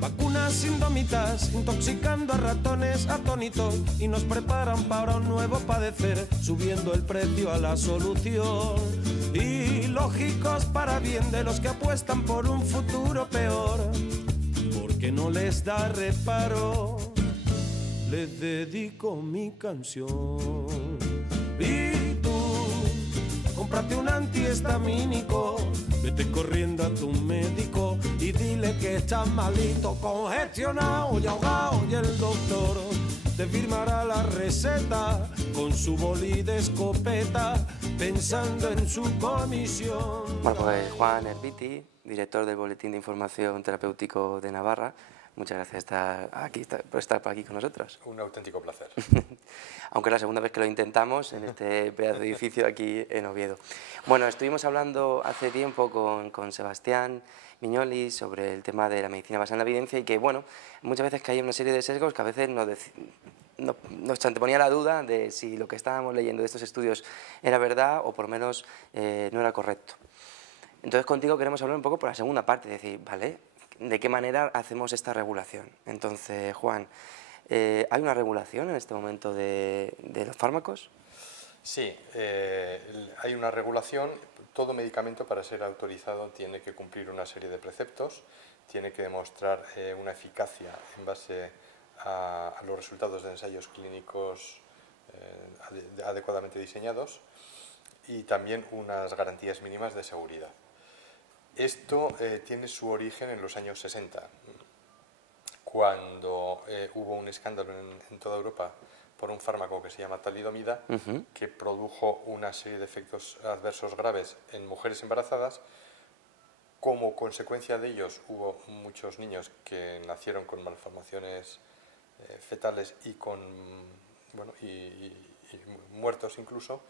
Vacunas indómitas, intoxicando a ratones atónitos y nos preparan para un nuevo padecer, subiendo el precio a la solución. Y lógicos para bien de los que apuestan por un futuro peor, porque no les da reparo, les dedico mi canción. Y tú, cómprate un antihistamínico, vete corriendo a tu médico y dile que estás malito, congestionado y ahogado, y el doctor te firmará la receta con su boli de escopeta, pensando en su comisión. Bueno, pues Juan Herbiti, director del Boletín de Información Terapéutico de Navarra, muchas gracias por estar aquí con nosotros. Un auténtico placer. Aunque es la segunda vez que lo intentamos en este pedazo de edificio aquí en Oviedo. Bueno, estuvimos hablando hace tiempo con Sebastián Miñoli sobre el tema de la medicina basada en la evidencia y que, bueno, muchas veces que hay una serie de sesgos que a veces nos anteponía la duda de si lo que estábamos leyendo de estos estudios era verdad o por lo menos no era correcto. Entonces contigo queremos hablar un poco por la segunda parte, es decir, ¿vale? ¿De qué manera hacemos esta regulación? Entonces, Juan, ¿hay una regulación en este momento de los fármacos? Sí, hay una regulación. Todo medicamento para ser autorizado tiene que cumplir una serie de preceptos, tiene que demostrar una eficacia en base a los resultados de ensayos clínicos adecuadamente diseñados y también unas garantías mínimas de seguridad. Esto tiene su origen en los años 60, cuando hubo un escándalo en toda Europa por un fármaco que se llama talidomida, que produjo una serie de efectos adversos graves en mujeres embarazadas. Como consecuencia de ellos hubo muchos niños que nacieron con malformaciones fetales y muertos incluso.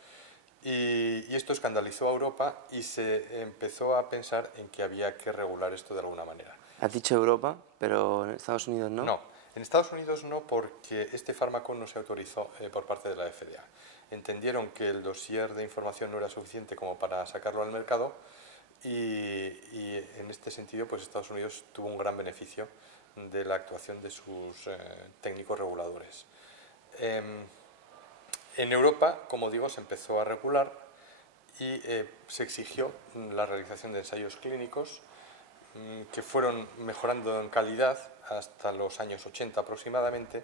Y esto escandalizó a Europa y se empezó a pensar en que había que regular esto de alguna manera. Has dicho Europa, pero en Estados Unidos no. No, en Estados Unidos no, porque este fármaco no se autorizó por parte de la FDA. Entendieron que el dossier de información no era suficiente como para sacarlo al mercado y en este sentido pues Estados Unidos tuvo un gran beneficio de la actuación de sus técnicos reguladores. En Europa, como digo, se empezó a regular y se exigió la realización de ensayos clínicos que fueron mejorando en calidad hasta los años 80 aproximadamente,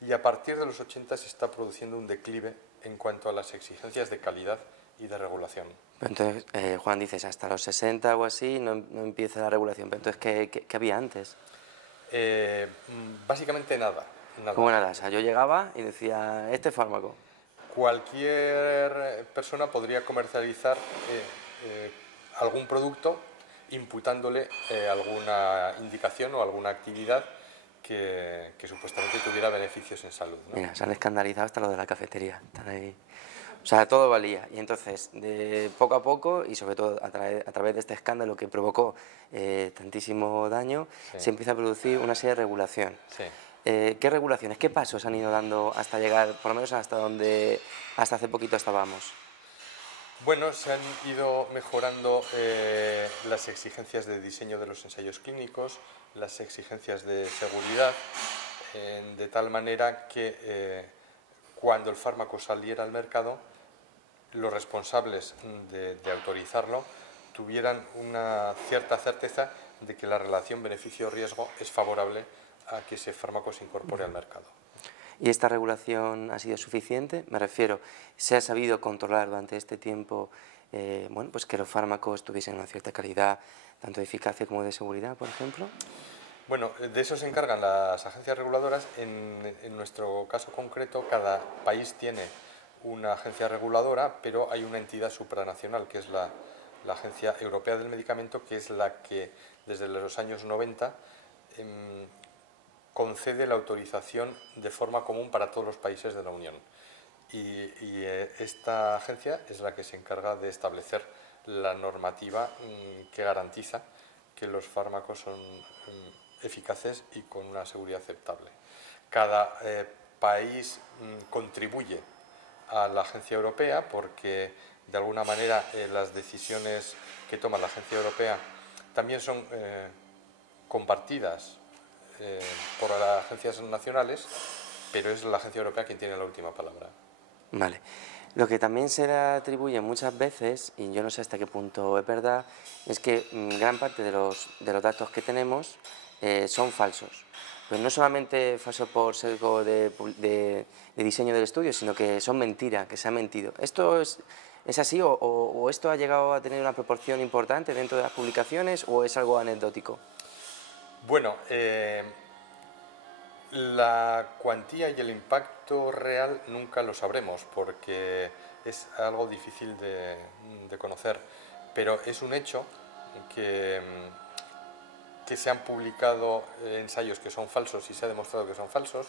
y a partir de los 80 se está produciendo un declive en cuanto a las exigencias de calidad y de regulación. Pero entonces, Juan, dices, hasta los 60 o así no empieza la regulación, pero entonces, ¿qué había antes? Básicamente nada. ¿Cómo nada? O sea, yo llegaba y decía, este fármaco. Cualquier persona podría comercializar algún producto imputándole alguna indicación o alguna actividad que supuestamente tuviera beneficios en salud, ¿no? Mira, se han escandalizado hasta lo de la cafetería. Están ahí. O sea, todo valía. Y entonces, de poco a poco, y sobre todo a través de este escándalo que provocó tantísimo daño, Sí. se empieza a producir una serie de regulación. Sí. ¿Qué regulaciones, qué pasos han ido dando hasta llegar, por lo menos hasta donde hasta hace poquito estábamos? Bueno, se han ido mejorando las exigencias de diseño de los ensayos clínicos, las exigencias de seguridad, de tal manera que cuando el fármaco saliera al mercado, los responsables de autorizarlo tuvieran una cierta certeza de que la relación beneficio-riesgo es favorable a que ese fármaco se incorpore al mercado. ¿Y esta regulación ha sido suficiente? Me refiero, ¿se ha sabido controlar durante este tiempo bueno, pues que los fármacos tuviesen una cierta calidad, tanto de eficacia como de seguridad, por ejemplo? Bueno, de eso se encargan las agencias reguladoras. En nuestro caso concreto, cada país tiene una agencia reguladora, pero hay una entidad supranacional, que es la Agencia Europea del Medicamento, que es la que desde los años 90 concede la autorización de forma común para todos los países de la Unión. Y esta agencia es la que se encarga de establecer la normativa que garantiza que los fármacos son eficaces y con una seguridad aceptable. Cada país contribuye a la agencia europea porque de alguna manera las decisiones que toma la agencia europea también son compartidas por las agencias nacionales, pero es la agencia europea quien tiene la última palabra. Vale. Lo que también se le atribuye muchas veces, y yo no sé hasta qué punto es verdad, es que gran parte de los datos que tenemos son falsos. Pero no solamente falsos por sesgo de diseño del estudio, sino que son mentiras, que se ha mentido. ¿Esto es así o esto ha llegado a tener una proporción importante dentro de las publicaciones o es algo anecdótico? Bueno, la cuantía y el impacto real nunca lo sabremos porque es algo difícil de conocer, pero es un hecho que se han publicado ensayos que son falsos y se ha demostrado que son falsos,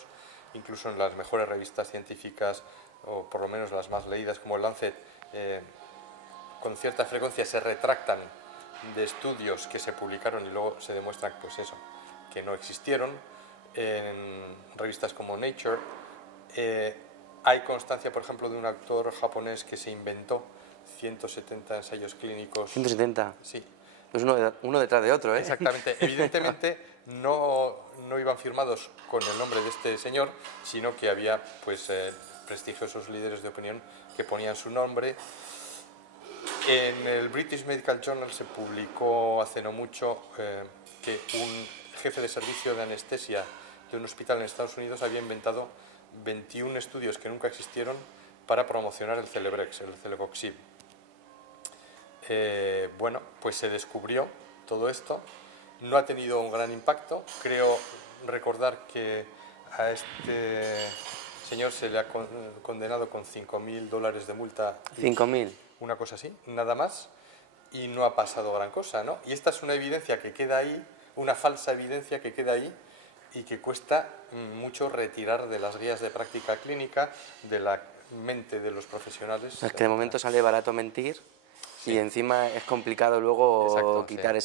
incluso en las mejores revistas científicas, o por lo menos las más leídas como el Lancet, con cierta frecuencia se retractan de estudios que se publicaron y luego se demuestran pues eso, que no existieron. En revistas como Nature hay constancia, por ejemplo, de un autor japonés que se inventó 170 ensayos clínicos. ¿170? Sí. Pues uno detrás de otro, ¿eh? Exactamente. Evidentemente no iban firmados con el nombre de este señor, sino que había pues prestigiosos líderes de opinión que ponían su nombre. En el British Medical Journal se publicó hace no mucho que un jefe de servicio de anestesia de un hospital en Estados Unidos había inventado 21 estudios que nunca existieron para promocionar el Celebrex, el Celecoxib. Bueno, pues se descubrió todo esto, no ha tenido un gran impacto. Creo recordar que a este señor se le ha condenado con $5.000 de multa. ¿5.000? Una cosa así, nada más, y no ha pasado gran cosa, ¿no? Y esta es una evidencia que queda ahí, una falsa evidencia que queda ahí y que cuesta mucho retirar de las guías de práctica clínica, de la mente de los profesionales. Es que de momento sale barato mentir. Sí. Y encima es complicado luego Exacto, quitar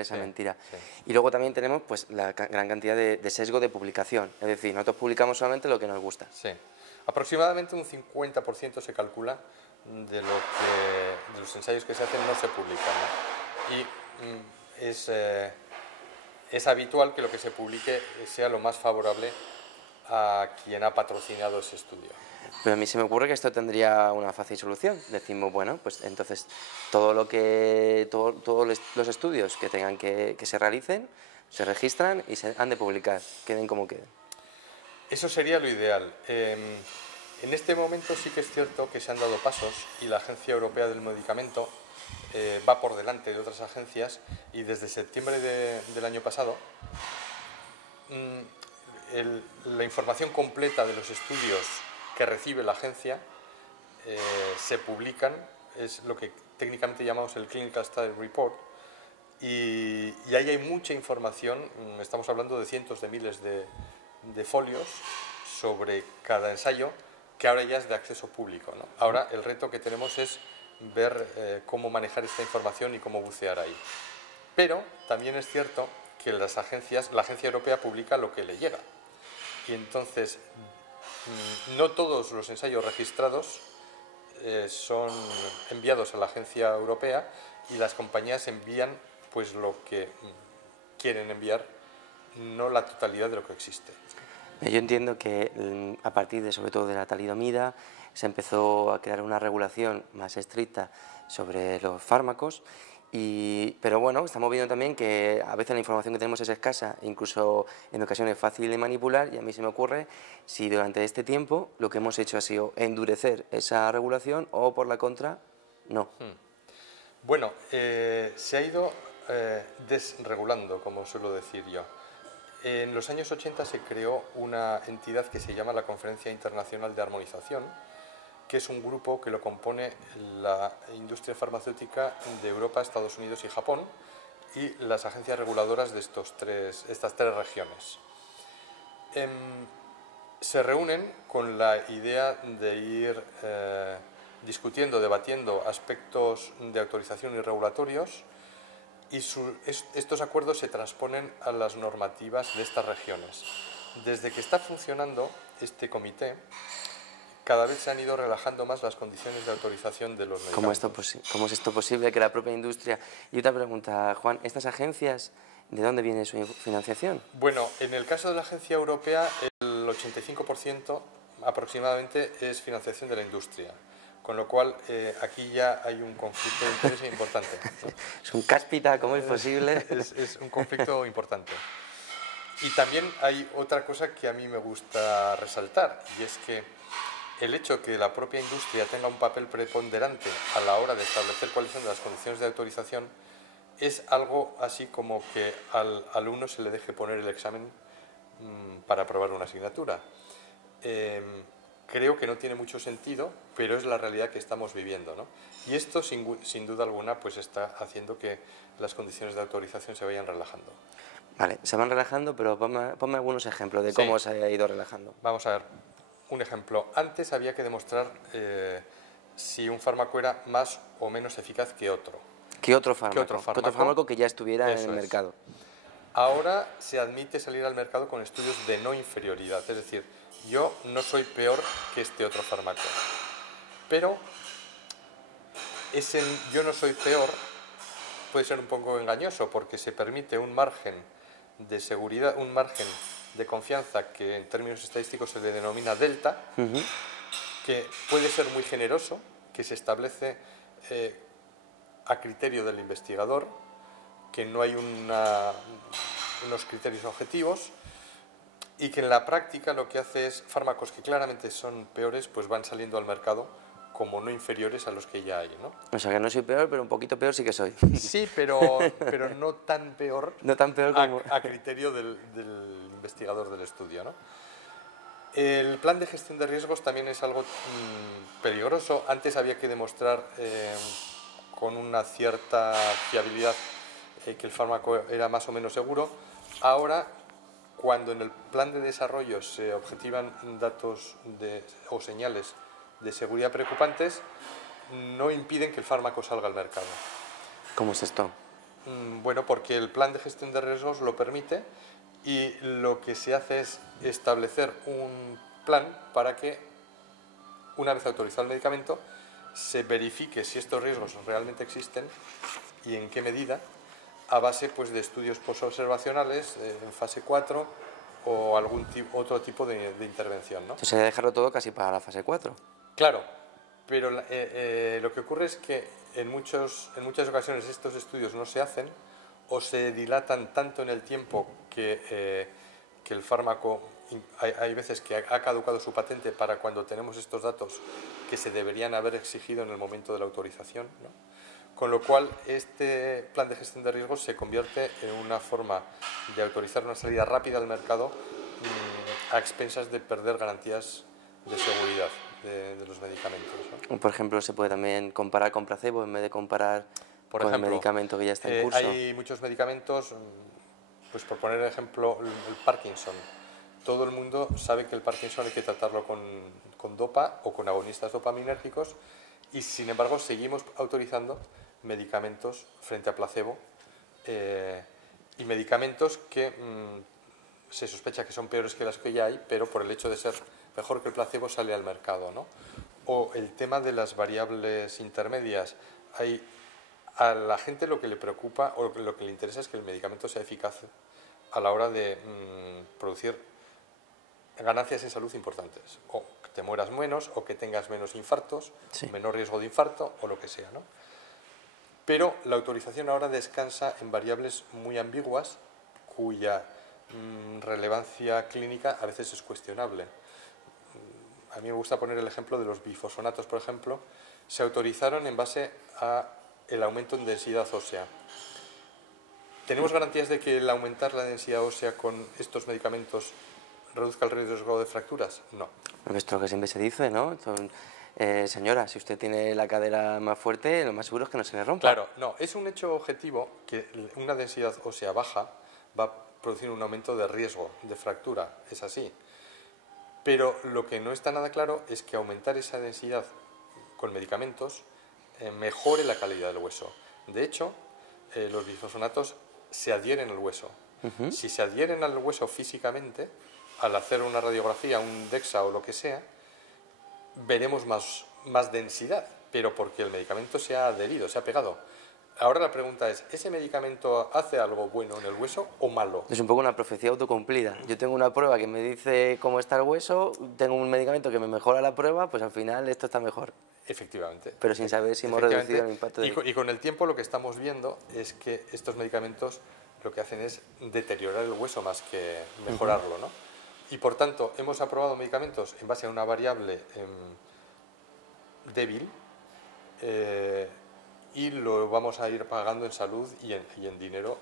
esa mentira. Sí. Y luego también tenemos pues, la gran cantidad de sesgo de publicación. Es decir, nosotros publicamos solamente lo que nos gusta. Sí. Aproximadamente un 50% se calcula de los ensayos que se hacen no se publican, ¿no? Y es habitual que lo que se publique sea lo más favorable a quien ha patrocinado ese estudio. Pero a mí se me ocurre que esto tendría una fácil solución. Decimos, bueno, pues entonces todos los estudios que tengan que se realicen, se registran y se han de publicar, queden como queden. Eso sería lo ideal. En este momento sí que es cierto que se han dado pasos y la Agencia Europea del Medicamento va por delante de otras agencias y desde septiembre del año pasado la información completa de los estudios que recibe la agencia se publican, es lo que técnicamente llamamos el Clinical Study Report, y ahí hay mucha información, estamos hablando de cientos de miles de folios sobre cada ensayo, que ahora ya es de acceso público, ¿no? Ahora el reto que tenemos es ver cómo manejar esta información y cómo bucear ahí. Pero también es cierto que la agencia europea publica lo que le llega, y entonces no todos los ensayos registrados son enviados a la agencia europea y las compañías envían pues lo que quieren enviar, no la totalidad de lo que existe. Yo entiendo que a partir sobre todo de la talidomida se empezó a crear una regulación más estricta sobre los fármacos, pero bueno, estamos viendo también que a veces la información que tenemos es escasa, incluso en ocasiones fácil de manipular, y a mí se me ocurre si durante este tiempo lo que hemos hecho ha sido endurecer esa regulación o por la contra, no. Bueno, se ha ido desregulando, como suelo decir yo. En los años 80 se creó una entidad que se llama la Conferencia Internacional de Armonización, que es un grupo que lo compone la industria farmacéutica de Europa, Estados Unidos y Japón, y las agencias reguladoras de estas tres regiones. Se reúnen con la idea de ir discutiendo, debatiendo aspectos de autorización y regulatorios, y estos acuerdos se transponen a las normativas de estas regiones. Desde que está funcionando este comité, cada vez se han ido relajando más las condiciones de autorización de los medicamentos. ¿Cómo es esto posible que la propia industria? Y otra pregunta, Juan, ¿estas agencias ¿De dónde viene su financiación? Bueno, en el caso de la agencia europea, el 85% aproximadamente es financiación de la industria, con lo cual aquí ya hay un conflicto de interés importante, ¿no? Es un cáspita, ¿cómo es posible? Es un conflicto importante. Y también hay otra cosa que a mí me gusta resaltar, y es que el hecho que la propia industria tenga un papel preponderante a la hora de establecer cuáles son las condiciones de autorización es algo así como que al alumno se le deje poner el examen para aprobar una asignatura. Creo que no tiene mucho sentido, pero es la realidad que estamos viviendo, ¿no? Y esto, sin duda alguna, pues está haciendo que las condiciones de autorización se vayan relajando. Vale, se van relajando, pero ponme algunos ejemplos de cómo se ha ido relajando. Vamos a ver, un ejemplo. Antes había que demostrar si un fármaco era más o menos eficaz que otro. ¿Qué otro fármaco? ¿Qué otro fármaco que ya estuviera en el mercado? Ahora se admite salir al mercado con estudios de no inferioridad, es decir, yo no soy peor que este otro fármaco, pero ese yo no soy peor puede ser un poco engañoso porque se permite un margen de seguridad, un margen de confianza que en términos estadísticos se le denomina delta, que puede ser muy generoso, que se establece a criterio del investigador, que no hay unos criterios objetivos y que en la práctica lo que hace es fármacos que claramente son peores pues van saliendo al mercado como no inferiores a los que ya hay, ¿no? O sea que no soy peor, pero un poquito peor sí que soy. Sí, pero no tan peor, no tan peor como... a criterio del investigador del estudio, ¿no? El plan de gestión de riesgos también es algo peligroso. Antes había que demostrar con una cierta fiabilidad que el fármaco era más o menos seguro. Ahora, cuando en el plan de desarrollo se objetivan datos o señales de seguridad preocupantes, no impiden que el fármaco salga al mercado. ¿Cómo es esto? Bueno, porque el plan de gestión de riesgos lo permite y lo que se hace es establecer un plan para que, una vez autorizado el medicamento, se verifique si estos riesgos realmente existen y en qué medida, a base pues, de estudios posobservacionales en fase 4 o algún otro tipo de intervención, ¿no? Entonces hay que dejarlo todo casi para la fase 4. Claro, pero lo que ocurre es que en muchas ocasiones estos estudios no se hacen o se dilatan tanto en el tiempo que el fármaco, hay veces que ha caducado su patente para cuando tenemos estos datos que se deberían haber exigido en el momento de la autorización, ¿no? Con lo cual, este plan de gestión de riesgos se convierte en una forma de autorizar una salida rápida al mercado a expensas de perder garantías de seguridad de los medicamentos, ¿no? Por ejemplo, se puede también comparar con placebo en vez de comparar con el medicamento que ya está en curso. Hay muchos medicamentos, pues por poner ejemplo, el Parkinson. Todo el mundo sabe que el Parkinson hay que tratarlo con dopa o con agonistas dopaminérgicos y sin embargo seguimos autorizando medicamentos frente a placebo y medicamentos que se sospecha que son peores que las que ya hay, pero por el hecho de ser mejor que el placebo sale al mercado, ¿no? O el tema de las variables intermedias. A la gente lo que le preocupa o lo que le interesa es que el medicamento sea eficaz a la hora de producir ganancias en salud importantes, o que te mueras menos, o que tengas menos infartos, sí, menor riesgo de infarto, o lo que sea, ¿no? Pero la autorización ahora descansa en variables muy ambiguas, cuya relevancia clínica a veces es cuestionable. A mí me gusta poner el ejemplo de los bifosfonatos, por ejemplo. Se autorizaron en base a el aumento en densidad ósea. ¿Tenemos garantías de que el aumentar la densidad ósea con estos medicamentos reduzca el riesgo de fracturas? No. Esto es lo que siempre se dice, ¿no? Señora, si usted tiene la cadera más fuerte, lo más seguro es que no se le rompa. Claro, no. Es un hecho objetivo que una densidad ósea baja va a producir un aumento de riesgo de fractura. Es así. Pero lo que no está nada claro es que aumentar esa densidad con medicamentos mejore la calidad del hueso. De hecho, los bifosfonatos se adhieren al hueso. Si se adhieren al hueso físicamente, al hacer una radiografía, un DEXA o lo que sea, veremos más densidad, pero porque el medicamento se ha adherido, se ha pegado. Ahora la pregunta es, ¿ese medicamento hace algo bueno en el hueso o malo? Es un poco una profecía autocumplida. Yo tengo una prueba que me dice cómo está el hueso, tengo un medicamento que me mejora la prueba, pues al final esto está mejor. Efectivamente. Pero sin saber si hemos reducido el impacto de... Y con el tiempo lo que estamos viendo es que estos medicamentos lo que hacen es deteriorar el hueso más que mejorarlo, ¿no? Y por tanto, hemos aprobado medicamentos en base a una variable débil, y lo vamos a ir pagando en salud y en dinero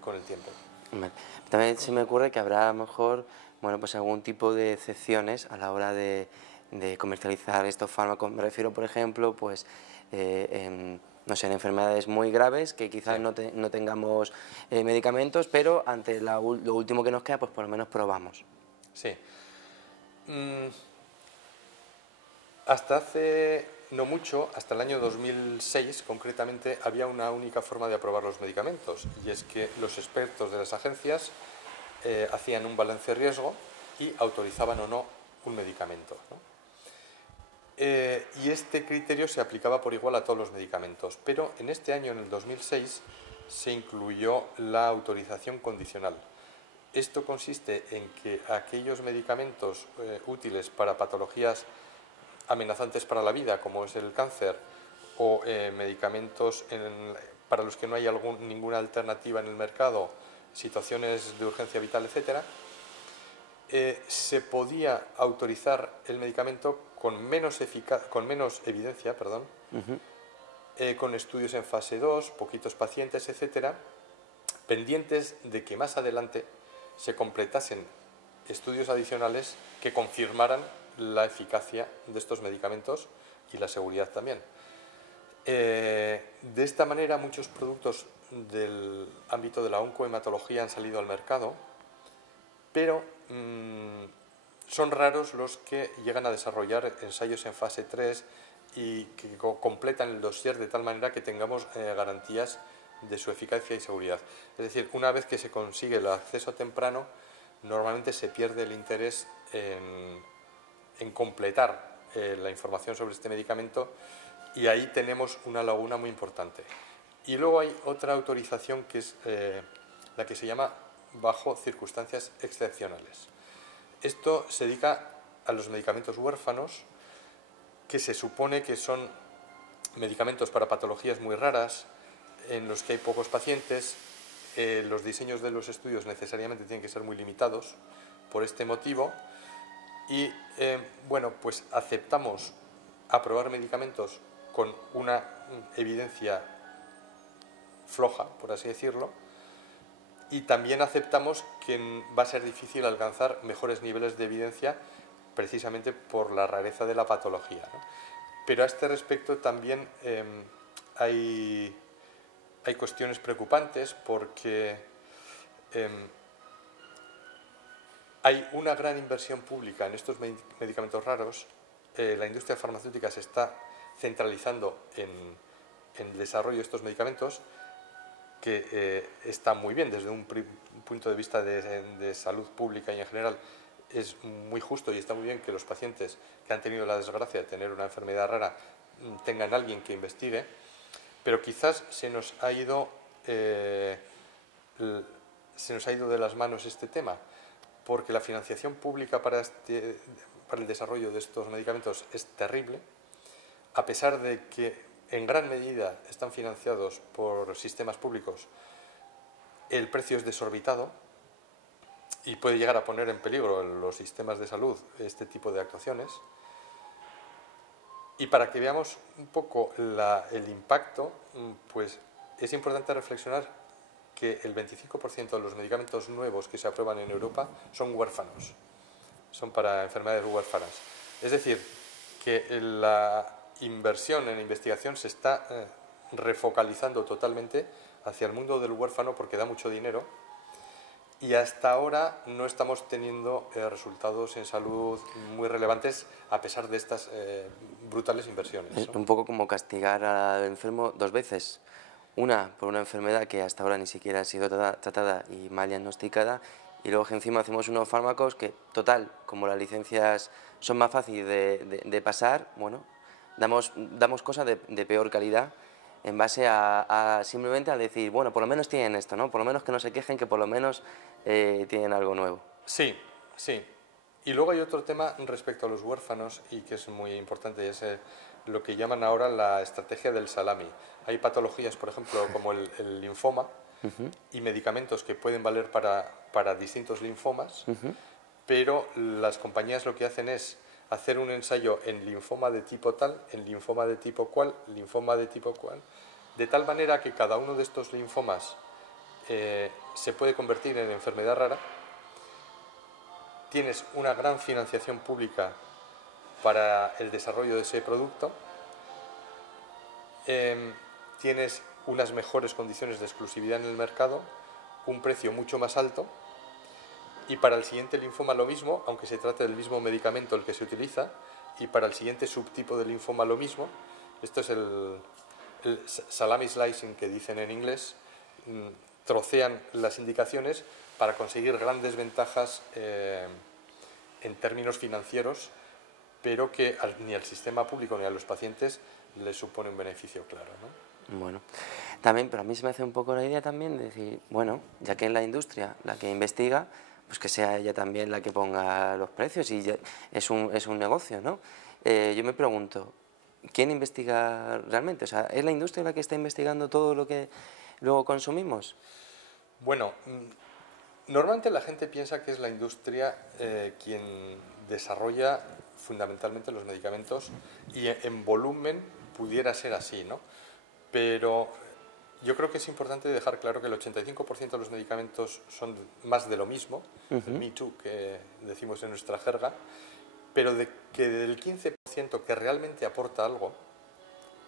con el tiempo. Vale. También se me ocurre que habrá a lo mejor, bueno, pues algún tipo de excepciones a la hora de comercializar estos fármacos. Me refiero, por ejemplo, pues, no sé, en enfermedades muy graves que quizás no tengamos medicamentos, pero ante lo último que nos queda, pues por lo menos probamos. Sí. Hasta hace no mucho, hasta el año 2006 concretamente, había una única forma de aprobar los medicamentos, y es que los expertos de las agencias hacían un balance de riesgo y autorizaban o no un medicamento, ¿no? Y este criterio se aplicaba por igual a todos los medicamentos, pero en este año, en el 2006, se incluyó la autorización condicional. Esto consiste en que aquellos medicamentos útiles para patologías amenazantes para la vida, como es el cáncer, o medicamentos para los que no hay ninguna alternativa en el mercado, situaciones de urgencia vital, etc., se podía autorizar el medicamento con menos evidencia, con estudios en fase 2, poquitos pacientes, etc., pendientes de que más adelante se completasen estudios adicionales que confirmaran la eficacia de estos medicamentos y la seguridad también. De esta manera, muchos productos del ámbito de la oncohematología han salido al mercado, pero son raros los que llegan a desarrollar ensayos en fase 3 y que completan el dossier de tal manera que tengamos garantías de su eficacia y seguridad. Es decir, una vez que se consigue el acceso temprano, normalmente se pierde el interés en completar la información sobre este medicamento, y ahí tenemos una laguna muy importante. Y luego hay otra autorización que es la que se llama bajo circunstancias excepcionales. Esto se dedica a los medicamentos huérfanos, que se supone que son medicamentos para patologías muy raras, en los que hay pocos pacientes. Los diseños de los estudios necesariamente tienen que ser muy limitados por este motivo. Y bueno, pues aceptamos aprobar medicamentos con una evidencia floja, por así decirlo, y también aceptamos que va a ser difícil alcanzar mejores niveles de evidencia precisamente por la rareza de la patología, ¿no? Pero a este respecto también hay cuestiones preocupantes, porque hay una gran inversión pública en estos medicamentos raros. La industria farmacéutica se está centralizando en el desarrollo de estos medicamentos, que está muy bien desde un punto de vista de salud pública, y en general es muy justo y está muy bien que los pacientes que han tenido la desgracia de tener una enfermedad rara tengan alguien que investigue, pero quizás se nos ha ido de las manos este tema, porque la financiación pública para el desarrollo de estos medicamentos es terrible, a pesar de que en gran medida están financiados por sistemas públicos. El precio es desorbitado y puede llegar a poner en peligro los sistemas de salud este tipo de actuaciones. Y para que veamos un poco el impacto, pues es importante reflexionar que el 25% de los medicamentos nuevos que se aprueban en Europa son huérfanos, son para enfermedades huérfanas. Es decir, que la inversión en investigación se está refocalizando totalmente hacia el mundo del huérfano, porque da mucho dinero, y hasta ahora no estamos teniendo resultados en salud muy relevantes a pesar de estas brutales inversiones, ¿no? Es un poco como castigar al enfermo dos veces. Una, por una enfermedad que hasta ahora ni siquiera ha sido tratada y mal diagnosticada, y luego que encima hacemos unos fármacos que, total, como las licencias son más fáciles de pasar, bueno, damos cosas de peor calidad. en base simplemente a decir, bueno, por lo menos tienen esto, ¿no? Por lo menos que no se quejen, que por lo menos tienen algo nuevo. Sí, sí. Y luego hay otro tema respecto a los huérfanos y que es muy importante, y es lo que llaman ahora la estrategia del salami. Hay patologías, por ejemplo, como el linfoma y medicamentos que pueden valer para distintos linfomas, pero las compañías lo que hacen es hacer un ensayo en linfoma de tipo tal, en linfoma de tipo cual, linfoma de tipo cual, de tal manera que cada uno de estos linfomas se puede convertir en enfermedad rara. Tienes una gran financiación pública para el desarrollo de ese producto, tienes unas mejores condiciones de exclusividad en el mercado, un precio mucho más alto, y para el siguiente linfoma lo mismo, aunque se trate del mismo medicamento el que se utiliza, y para el siguiente subtipo de linfoma lo mismo. Esto es el salami slicing que dicen en inglés. Trocean las indicaciones para conseguir grandes ventajas en términos financieros, pero que ni al sistema público ni a los pacientes les supone un beneficio claro, ¿no? Bueno, también, pero a mí se me hace un poco la idea también de decir, bueno, ya que es la industria la que investiga, pues que sea ella también la que ponga los precios, y es un negocio, ¿no? Yo me pregunto, ¿quién investiga realmente? O sea, ¿es la industria la que está investigando todo lo que luego consumimos? Bueno, normalmente la gente piensa que es la industria quien desarrolla fundamentalmente los medicamentos, y en volumen pudiera ser así, ¿no? Pero yo creo que es importante dejar claro que el 85% de los medicamentos son más de lo mismo, el Me Too que decimos en nuestra jerga, pero que del 15% que realmente aporta algo,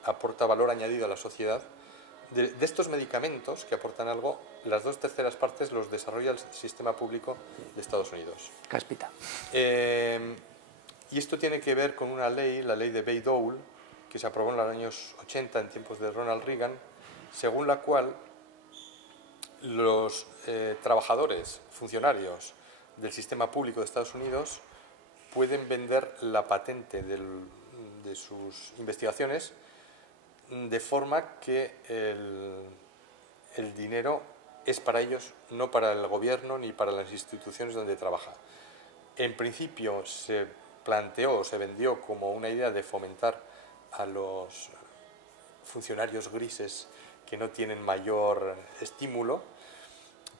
aporta valor añadido a la sociedad, de estos medicamentos que aportan algo, las 2/3 partes los desarrolla el sistema público de Estados Unidos. Cáspita. Y esto tiene que ver con una ley, la ley de Bayh-Dole, que se aprobó en los años 80, en tiempos de Ronald Reagan, según la cual los trabajadores, funcionarios del sistema público de Estados Unidos pueden vender la patente de sus investigaciones de forma que el dinero es para ellos, no para el gobierno ni para las instituciones donde trabaja. En principio se planteó, se vendió como una idea de fomentar a los funcionarios grises que no tienen mayor estímulo,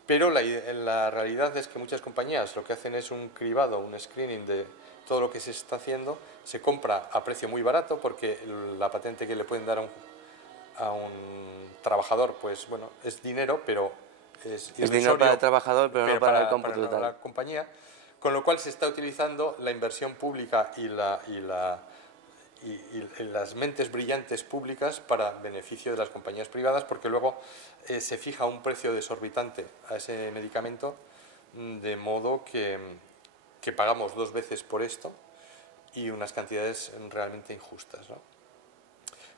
pero la realidad es que muchas compañías lo que hacen es un cribado, un screening de todo lo que se está haciendo, se compra a precio muy barato porque la patente que le pueden dar a un trabajador, pues bueno, es dinero, pero es dinero para el trabajador, pero no para el cómputo total. La compañía, con lo cual se está utilizando la inversión pública y las mentes brillantes públicas para beneficio de las compañías privadas, porque luego se fija un precio desorbitante a ese medicamento, de modo que pagamos 2 veces por esto y unas cantidades realmente injustas, ¿no?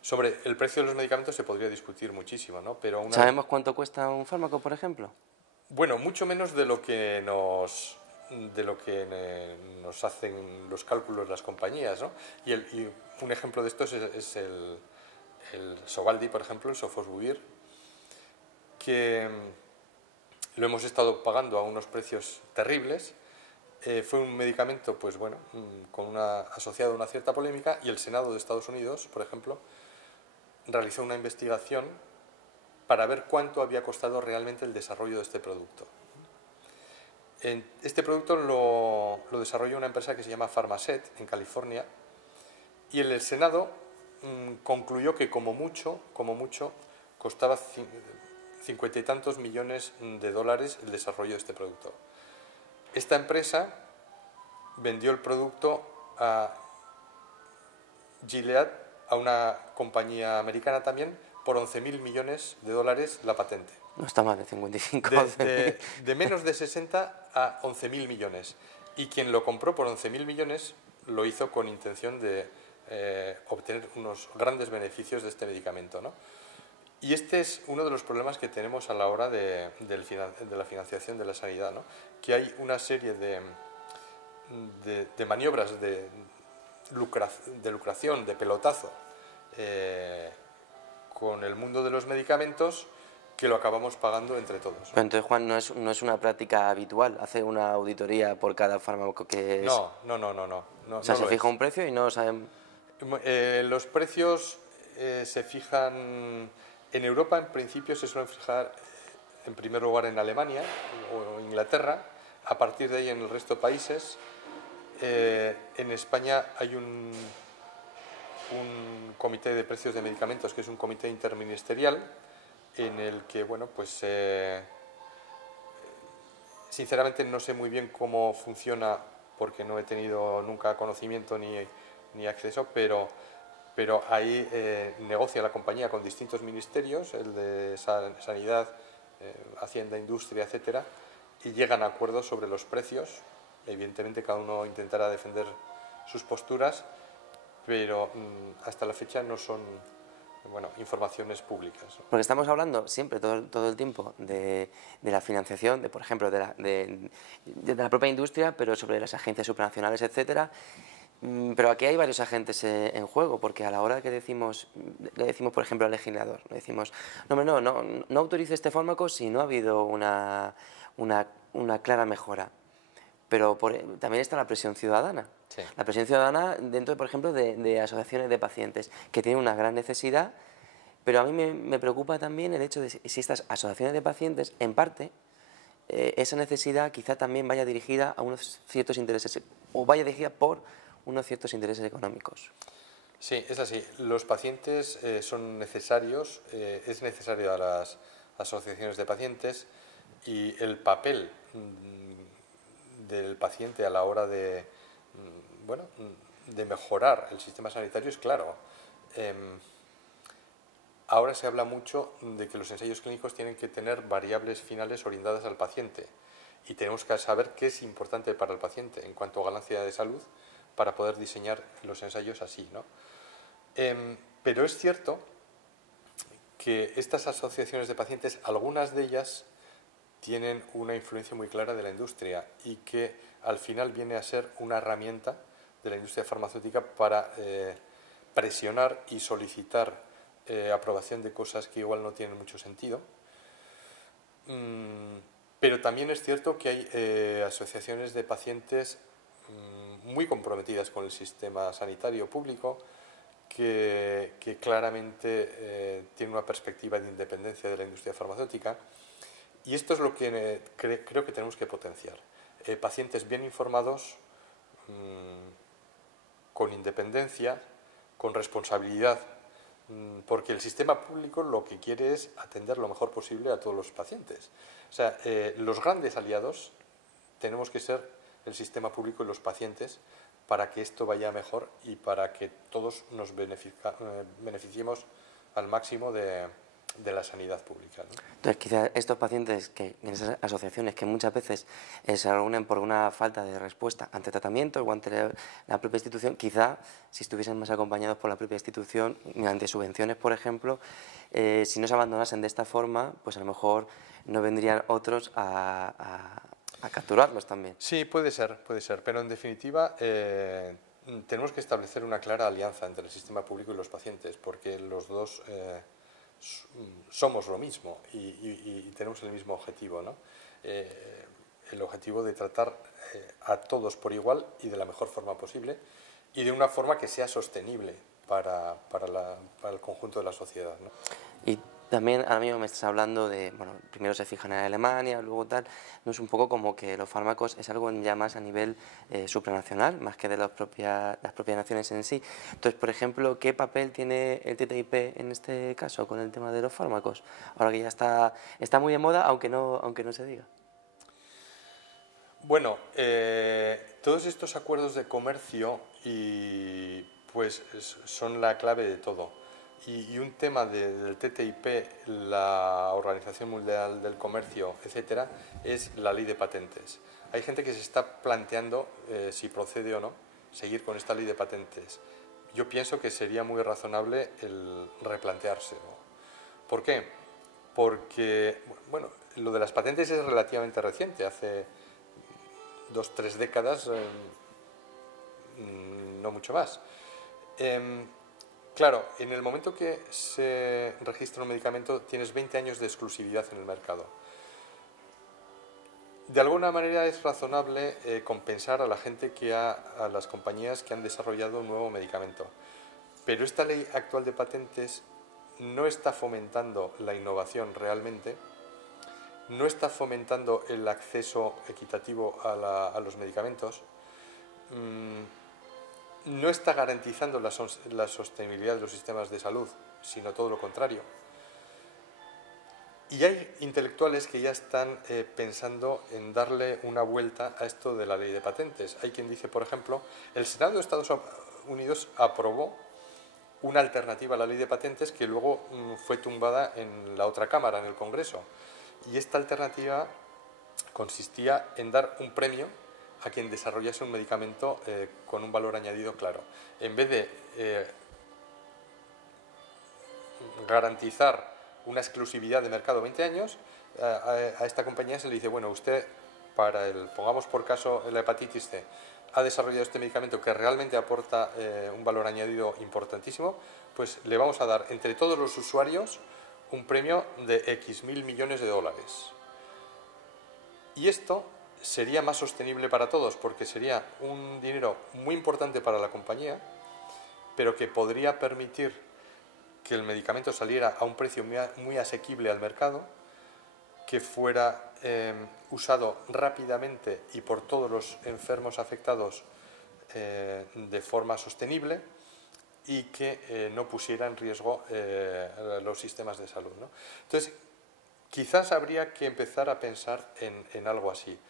Sobre el precio de los medicamentos se podría discutir muchísimo, ¿no? Pero ¿sabemos cuánto cuesta un fármaco, por ejemplo? Bueno, mucho menos de lo que nos hacen los cálculos las compañías, ¿no? Y un ejemplo de esto es el Sovaldi, por ejemplo, el Sofosbuvir, que lo hemos estado pagando a unos precios terribles. Fue un medicamento, pues bueno, asociado a una cierta polémica, y el Senado de Estados Unidos, por ejemplo, realizó una investigación para ver cuánto había costado realmente el desarrollo de este producto. Este producto lo desarrolló una empresa que se llama Pharmasset en California, y el Senado concluyó que como mucho costaba 50 y tantos millones de dólares el desarrollo de este producto. Esta empresa vendió el producto a Gilead, a una compañía americana también, por 11.000 millones de dólares la patente. No está mal de 55. De menos de 60 a 11.000 millones. Y quien lo compró por 11.000 millones lo hizo con intención de obtener unos grandes beneficios de este medicamento, ¿no? Y este es uno de los problemas que tenemos a la hora de la financiación de la sanidad, ¿no? Que hay una serie de maniobras de lucración, de pelotazo, con el mundo de los medicamentos que lo acabamos pagando entre todos. Pero entonces, Juan, no es una práctica habitual hacer una auditoría por cada fármaco que es... No. O sea, se fija un precio y no saben... Los precios se fijan en Europa, en principio se suelen fijar en primer lugar en Alemania o Inglaterra, a partir de ahí en el resto de países. En España hay un comité de precios de medicamentos, que es un comité interministerial, en el que, bueno, pues sinceramente no sé muy bien cómo funciona, porque no he tenido nunca conocimiento ni acceso, pero ahí negocia la compañía con distintos ministerios, el de Sanidad, Hacienda, Industria, etcétera, y llegan a acuerdos sobre los precios. Evidentemente cada uno intentará defender sus posturas, pero hasta la fecha no son, bueno, informaciones públicas. Porque estamos hablando siempre, todo el tiempo, de la financiación, por ejemplo, de la propia industria, pero sobre las agencias supranacionales, etcétera. Pero aquí hay varios agentes en juego, porque a la hora que le decimos, por ejemplo, al legislador, le decimos, no autorice este fármaco si no ha habido una clara mejora. Pero también está la presión ciudadana. Sí. La presión ciudadana dentro, por ejemplo, de asociaciones de pacientes que tienen una gran necesidad, pero a mí me preocupa también el hecho de si estas asociaciones de pacientes, en parte, esa necesidad quizá también vaya dirigida a unos ciertos intereses, o vaya dirigida por unos ciertos intereses económicos. Sí, es así. Los pacientes son necesarios, es necesario a las asociaciones de pacientes, y el papel del paciente a la hora de mejorar el sistema sanitario es claro. Ahora se habla mucho de que los ensayos clínicos tienen que tener variables finales orientadas al paciente, y tenemos que saber qué es importante para el paciente en cuanto a ganancia de salud para poder diseñar los ensayos así, ¿no? Pero es cierto que estas asociaciones de pacientes, algunas de ellas tienen una influencia muy clara de la industria, y que al final viene a ser una herramienta de la industria farmacéutica para presionar y solicitar aprobación de cosas que igual no tienen mucho sentido. Pero también es cierto que hay asociaciones de pacientes muy comprometidas con el sistema sanitario público, que claramente tienen una perspectiva de independencia de la industria farmacéutica. Y esto es lo que creo que tenemos que potenciar. Pacientes bien informados, con independencia, con responsabilidad, porque el sistema público lo que quiere es atender lo mejor posible a todos los pacientes. O sea, los grandes aliados tenemos que ser el sistema público y los pacientes, para que esto vaya mejor y para que todos nos beneficiemos al máximo de la sanidad pública, ¿no? Entonces, quizás estos pacientes que en esas asociaciones que muchas veces se reúnen por una falta de respuesta ante tratamientos o ante la propia institución, quizá si estuviesen más acompañados por la propia institución, mediante subvenciones, por ejemplo, si no se abandonasen de esta forma, pues a lo mejor no vendrían otros a capturarlos también. Sí, puede ser, pero en definitiva tenemos que establecer una clara alianza entre el sistema público y los pacientes, porque los dos somos lo mismo y tenemos el mismo objetivo, ¿no? El objetivo de tratar a todos por igual y de la mejor forma posible, y de una forma que sea sostenible para el conjunto de la sociedad, ¿no? Y también ahora mismo me estás hablando de, bueno, primero se fijan en Alemania, luego tal, no es un poco como que los fármacos es algo ya más a nivel supranacional, más que de las propias naciones en sí. Entonces, por ejemplo, ¿qué papel tiene el TTIP en este caso con el tema de los fármacos? Ahora que ya está muy de moda, aunque no se diga. Bueno, todos estos acuerdos de comercio pues son la clave de todo. Y un tema del TTIP, la Organización Mundial del Comercio, etcétera, es la ley de patentes. Hay gente que se está planteando si procede o no seguir con esta ley de patentes. Yo pienso que sería muy razonable el replanteárselo. ¿Por qué? Porque, bueno, lo de las patentes es relativamente reciente, hace 2-3 décadas, no mucho más. Claro, en el momento que se registra un medicamento tienes 20 años de exclusividad en el mercado. De alguna manera es razonable compensar a la gente a las compañías que han desarrollado un nuevo medicamento. Pero esta ley actual de patentes no está fomentando la innovación realmente, no está fomentando el acceso equitativo a los medicamentos, no está garantizando la sostenibilidad de los sistemas de salud, sino todo lo contrario. Y hay intelectuales que ya están pensando en darle una vuelta a esto de la ley de patentes. Hay quien dice, por ejemplo, el Senado de Estados Unidos aprobó una alternativa a la ley de patentes que luego fue tumbada en la otra Cámara, en el Congreso. Y esta alternativa consistía en dar un premio a quien desarrollase un medicamento con un valor añadido claro. En vez de garantizar una exclusividad de mercado 20 años, a esta compañía se le dice, bueno, usted, pongamos por caso la hepatitis C, ha desarrollado este medicamento que realmente aporta un valor añadido importantísimo, pues le vamos a dar entre todos los usuarios un premio de X mil millones de dólares. Y esto sería más sostenible para todos, porque sería un dinero muy importante para la compañía, pero que podría permitir que el medicamento saliera a un precio muy asequible al mercado, que fuera usado rápidamente y por todos los enfermos afectados de forma sostenible y que no pusiera en riesgo los sistemas de salud, ¿no? Entonces, quizás habría que empezar a pensar en algo así.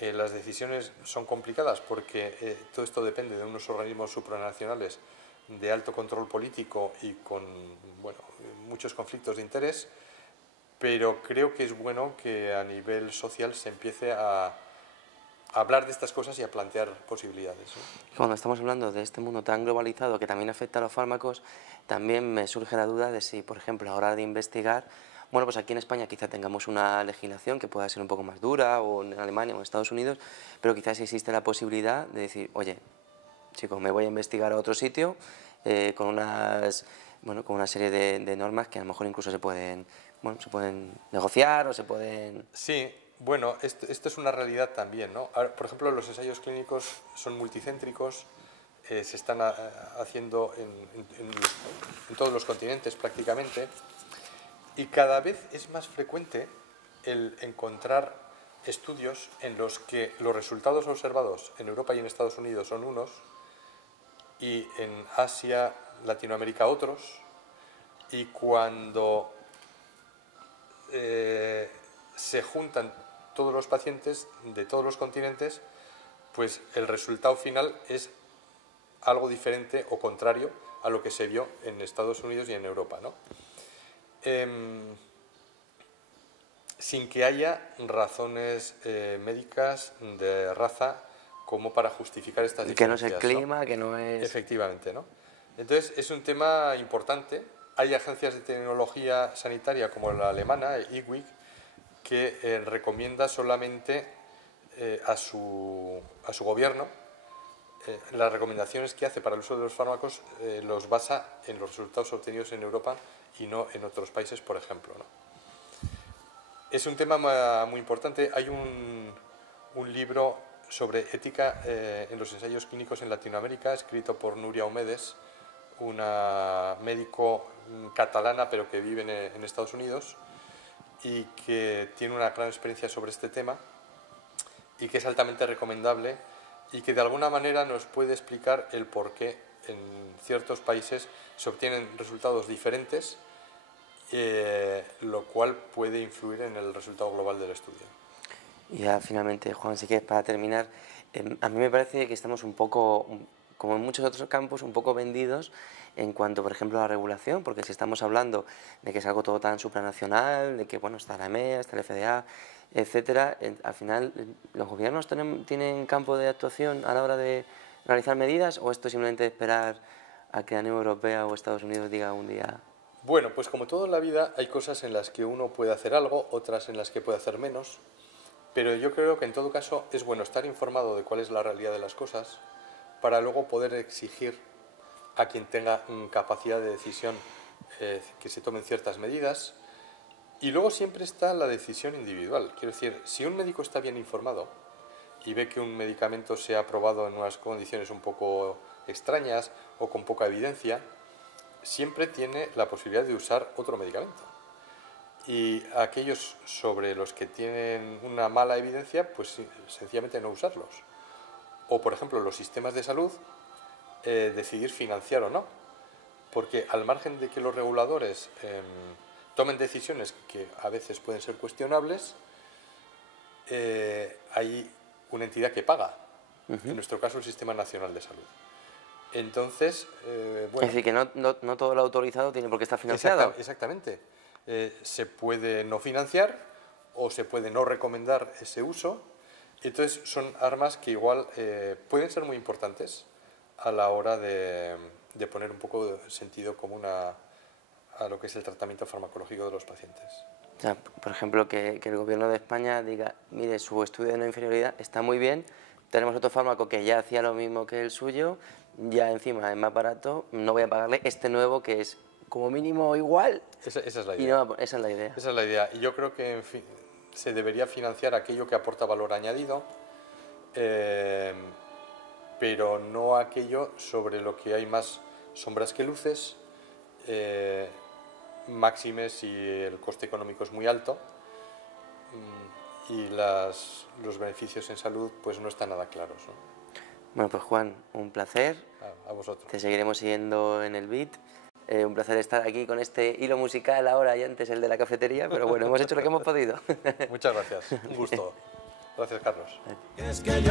Las decisiones son complicadas porque todo esto depende de unos organismos supranacionales de alto control político y con muchos conflictos de interés, pero creo que es bueno que a nivel social se empiece a hablar de estas cosas y a plantear posibilidades, ¿no? Cuando estamos hablando de este mundo tan globalizado que también afecta a los fármacos, también me surge la duda de si, por ejemplo, a la hora de investigar, bueno, pues aquí en España quizá tengamos una legislación que pueda ser un poco más dura, o en Alemania o en Estados Unidos, pero quizás existe la posibilidad de decir, oye, chicos, me voy a investigar a otro sitio con una serie de normas que a lo mejor incluso se pueden negociar o se pueden... Sí, bueno, esto es una realidad también, ¿no? Ahora, por ejemplo, los ensayos clínicos son multicéntricos, se están haciendo en todos los continentes prácticamente, y cada vez es más frecuente el encontrar estudios en los que los resultados observados en Europa y en Estados Unidos son unos, y en Asia, Latinoamérica otros, y cuando se juntan todos los pacientes de todos los continentes, pues el resultado final es algo diferente o contrario a lo que se vio en Estados Unidos y en Europa, ¿no? Sin que haya razones médicas de raza como para justificar estas diferencias. Que no es el clima, ¿no? Que no es... Efectivamente, ¿no? Entonces, es un tema importante. Hay agencias de tecnología sanitaria como la alemana, IQWiG, que recomienda solamente a su gobierno las recomendaciones que hace para el uso de los fármacos los basa en los resultados obtenidos en Europa y no en otros países, por ejemplo, ¿no? Es un tema muy importante. Hay un libro sobre ética en los ensayos clínicos en Latinoamérica, escrito por Núria Homedes, una médico catalana pero que vive en Estados Unidos y que tiene una gran experiencia sobre este tema y que es altamente recomendable y que de alguna manera nos puede explicar el por qué en ciertos países se obtienen resultados diferentes, lo cual puede influir en el resultado global del estudio. Y ya finalmente, Juan, si quieres, para terminar, a mí me parece que estamos un poco, como en muchos otros campos, un poco vendidos en cuanto, por ejemplo, a la regulación, porque si estamos hablando de que es algo todo tan supranacional, de que, bueno, está la EMEA, está el FDA, etcétera, al final, ¿los gobiernos tienen campo de actuación a la hora de realizar medidas o esto es simplemente esperar a que la Unión Europea o Estados Unidos diga un día? Bueno, pues como todo en la vida, hay cosas en las que uno puede hacer algo, otras en las que puede hacer menos, pero yo creo que en todo caso es bueno estar informado de cuál es la realidad de las cosas para luego poder exigir a quien tenga capacidad de decisión, que se tomen ciertas medidas. Y luego siempre está la decisión individual. Quiero decir, si un médico está bien informado y ve que un medicamento se ha aprobado en unas condiciones un poco extrañas o con poca evidencia, siempre tiene la posibilidad de usar otro medicamento. Y aquellos sobre los que tienen una mala evidencia, pues sencillamente no usarlos. O, por ejemplo, los sistemas de salud, decidir financiar o no. Porque al margen de que los reguladores tomen decisiones que a veces pueden ser cuestionables, hay una entidad que paga. En nuestro caso, el Sistema Nacional de Salud. Entonces, bueno, es decir, que no todo lo autorizado tiene por qué estar financiado. Exactamente. Se puede no financiar o se puede no recomendar ese uso. Entonces, son armas que igual pueden ser muy importantes a la hora de poner un poco de sentido común a lo que es el tratamiento farmacológico de los pacientes. O sea, por ejemplo, que el Gobierno de España diga, mire, su estudio de no inferioridad está muy bien, tenemos otro fármaco que ya hacía lo mismo que el suyo, ya encima es más barato, no voy a pagarle este nuevo que es como mínimo igual. Esa es la idea. idea. Esa es la idea. Esa es la idea. Y yo creo que, en fin, se debería financiar aquello que aporta valor añadido, pero no aquello sobre lo que hay más sombras que luces, máxime si el coste económico es muy alto y los beneficios en salud pues no están nada claros, ¿no? Bueno, pues Juan, un placer. A vosotros. Te seguiremos siguiendo en el Beat. Un placer estar aquí con este hilo musical ahora y antes el de la cafetería, pero bueno, hemos hecho lo que hemos podido. Muchas gracias, un gusto. Gracias, Carlos. Que es que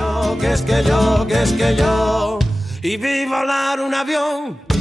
yo, y vi volar un avión.